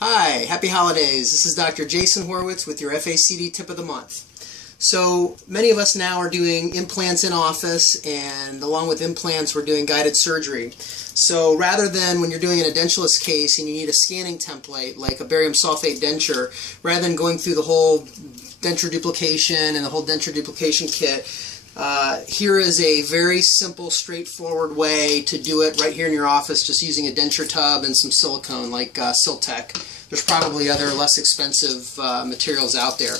Hi, happy holidays. This is Dr. Jason Horowitz with your FACD tip of the month. So many of us now are doing implants in office, and along with implants we're doing guided surgery. So rather than when you're doing an edentulous case and you need a scanning template like a barium sulfate denture, rather than going through the whole denture duplication and the whole denture duplication kit, here is a very simple, straightforward way to do it right here in your office, just using a denture tub and some silicone like Siltec. There's probably other less expensive materials out there.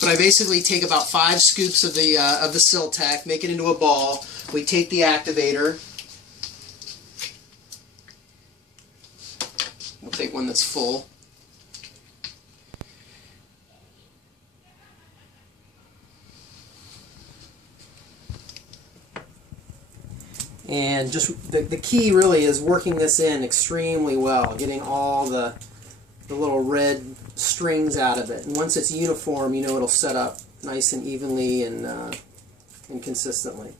But I basically take about 5 scoops of the Siltec, make it into a ball. We take the activator. We'll take one that's full. And just the key really is working this in extremely well, getting all the little red strings out of it. And once it's uniform, you know it'll set up nice and evenly and consistently.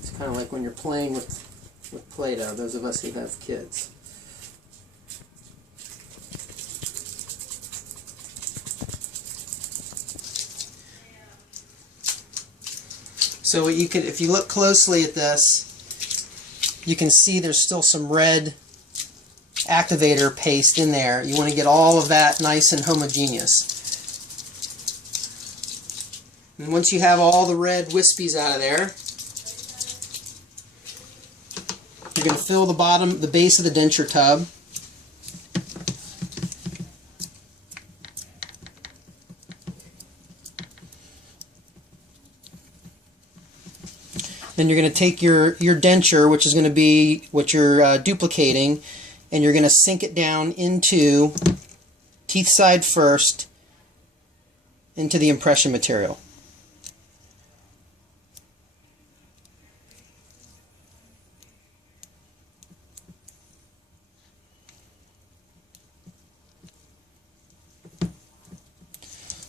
It's kind of like when you're playing with Play-Doh, those of us who have kids. So you can, if you look closely at this, you can see there's still some red activator paste in there. You want to get all of that nice and homogeneous. And once you have all the red wispies out of there, you're going to fill the base of the denture tub. Then you're going to take your denture, which is going to be what you're duplicating, and you're going to sink it down into, teeth side first, into the impression material.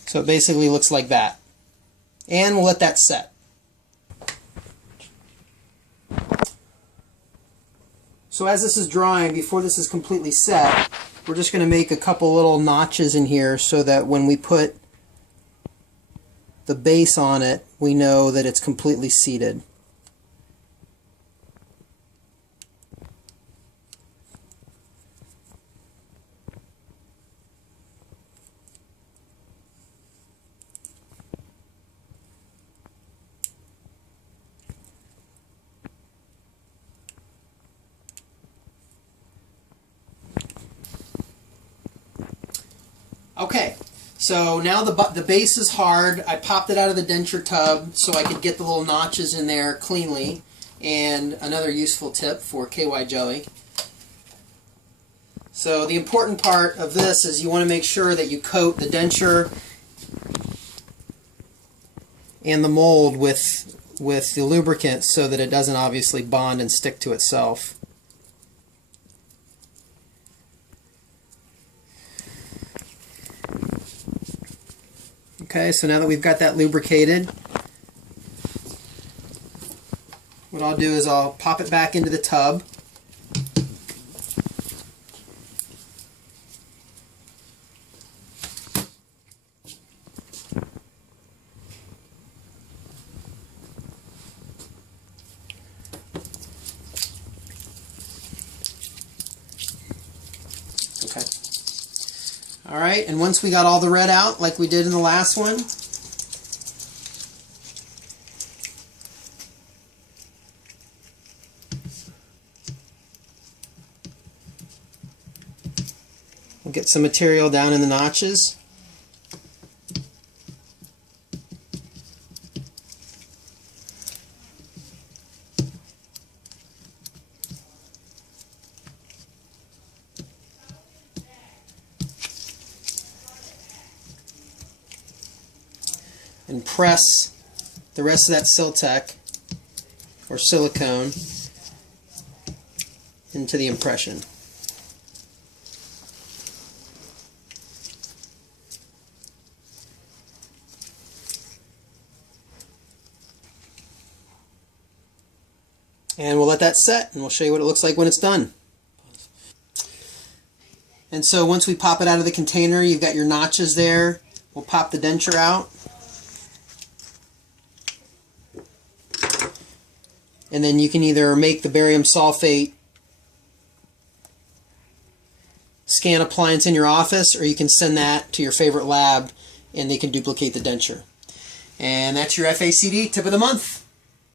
So it basically looks like that. And we'll let that set. So as this is drying, before this is completely set, we're just going to make a couple little notches in here so that when we put the base on it, we know that it's completely seated. Okay, so now the base is hard. I popped it out of the denture tub so I could get the little notches in there cleanly. And another useful tip for KY jelly. So the important part of this is you want to make sure that you coat the denture and the mold with the lubricant so that it doesn't obviously bond and stick to itself. Okay, so now that we've got that lubricated, what I'll do is I'll pop it back into the tub. Okay. Alright, and once we got all the red out, like we did in the last one, we'll get some material down in the notches. And press the rest of that Siltec or silicone into the impression. And we'll let that set, and we'll show you what it looks like when it's done. And so once we pop it out of the container, you've got your notches there. We'll pop the denture out. And then you can either make the barium sulfate scan appliance in your office, or you can send that to your favorite lab and they can duplicate the denture. And that's your FACD tip of the month.